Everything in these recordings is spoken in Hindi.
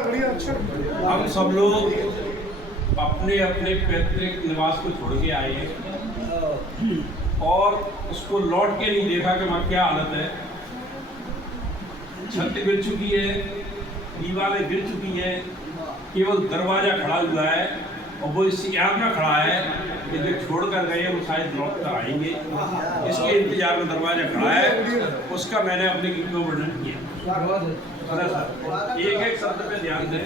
हम सब लोग अपने अपने पैतृक निवास को छोड़ के आए हैं और उसको लौट के नहीं देखा कि वहाँ क्या हालत है। छत गिर चुकी है, दीवारें गिर चुकी हैं, केवल दरवाजा खड़ा हुआ है और वो इस याद में खड़ा है कि जो छोड़ कर गए वो शायद लौट कर आएंगे। इसके इंतजार में दरवाजा खड़ा है, उसका मैंने अपने गीत में वर्णन किया। एक एक शब्द पे ध्यान दें।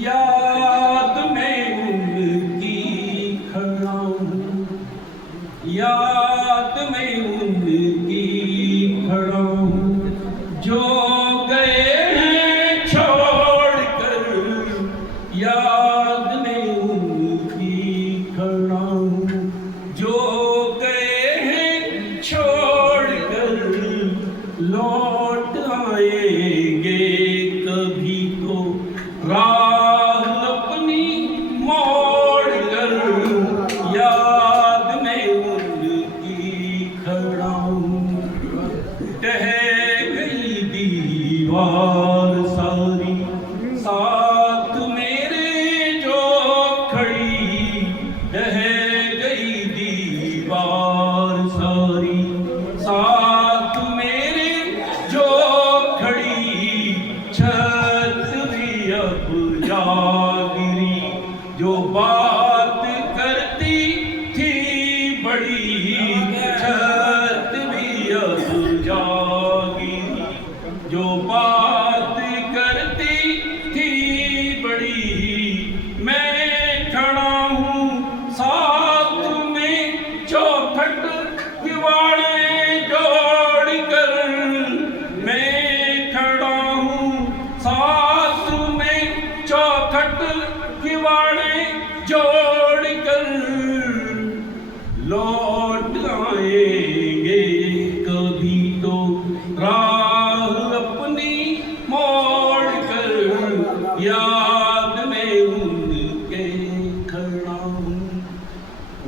याद में उनकी खड़ा हूँ, याद में उनकी खड़ा हूँ, जो गए हैं छोड़ कर। याद में उनकी खड़ा हूँ, जो गए हैं छोड़ कर। लौट आएंगे कभी तो राह अपनी मोड़ कर। याद में उनकी खड़ा हूँ, ढह गई दीवार सारी, साथ मेरे जो खड़ी। ढह गई दीवार सारी, साथ मेरे जो खड़ी। छत भी अब जा गिरी, जो बात करती थी बड़ी। छत भी अब जा गिरी, जो बात करती थी बड़ी। मैं खड़ा हूँ साथ में चौखट किवाड़े जोड़ कर। मैं खड़ा हूँ साथ में चौखट किवाड़े जोड़ कर। लौट आएंगे कभी तो राह अपनी मोड़ कर। याद में उनके खड़ा हूँ,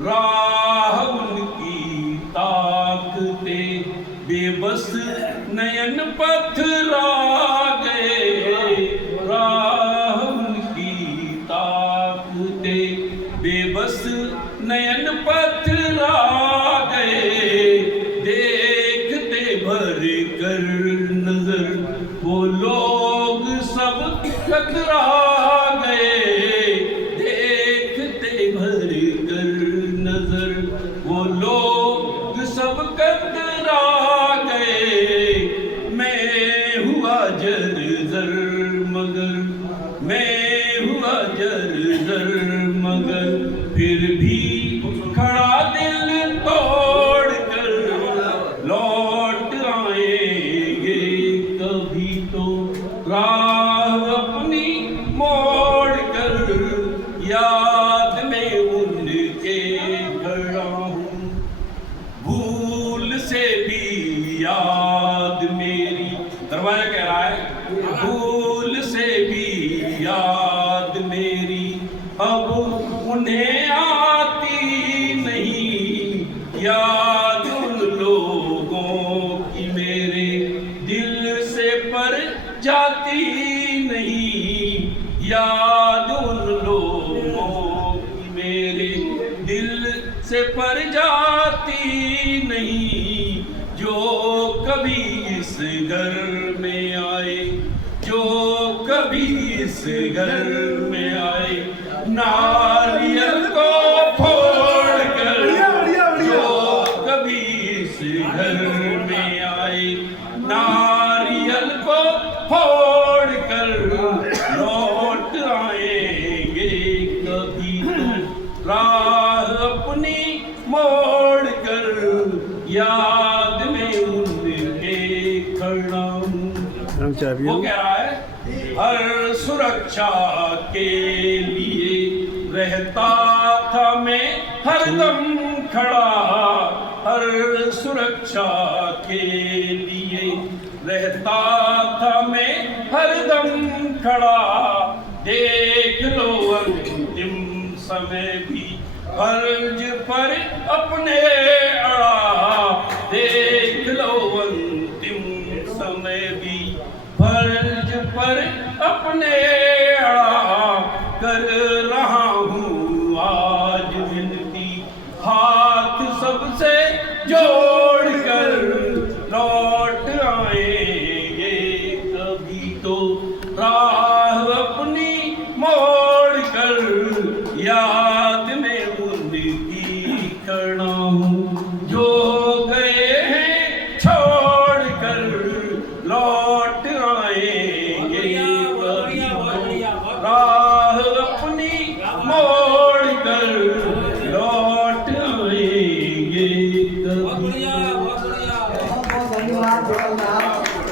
राह उनकी ताकते बेबस नयन पथरा गए। राह उनकी ताकते बेबस नयन पथरा गए। देखते भर कर नजर वो लोग सब कतरा गए। देखते भर कर नजर वो लोग सब कतरा गए। मैं हुआ जर्जर मगर, मैं हुआ जर्जर मगर, फिर भी खड़ा दिल तोड़ कर। लौट आएंगे कभी तो राह अपनी मोड़ कर। याद में उनके खड़ा हूँ, भूल से भी याद मेरी। दरवाजा कह रहा है, भूल से भी याद मेरी अब उन्हें आती नहीं। याद उन लोगों की मेरे दिल से पर जाती नहीं। याद उन लोगों की मेरे दिल से पर जाती नहीं। जो कभी इस घर में आए, जो कभी इस घर में आए, नारियल को फोड़ कर। जो कभी इस घर में आए, नारियल को फोड़ कर। लौट आएंगे कभी तो राह अपनी मोड़ कर। याद में उनके खड़ा हूँ। वो कह रहा है, हर सुरक्षा के लिए रहता था मैं हरदम खड़ा। हर सुरक्षा के लिए रहता था मैं हरदम खड़ा। देख लो अंतिम समय भी फर्ज पर अपने अड़ा। देख लो अंतिम समय भी फर्ज पर अपने अड़ा कर रहा हूँ आज विनती, हाथ सबसे जोड़ कर लौट आएंगे कभी तो राह अपनी मोड़ कर, याद में उनकी खड़ा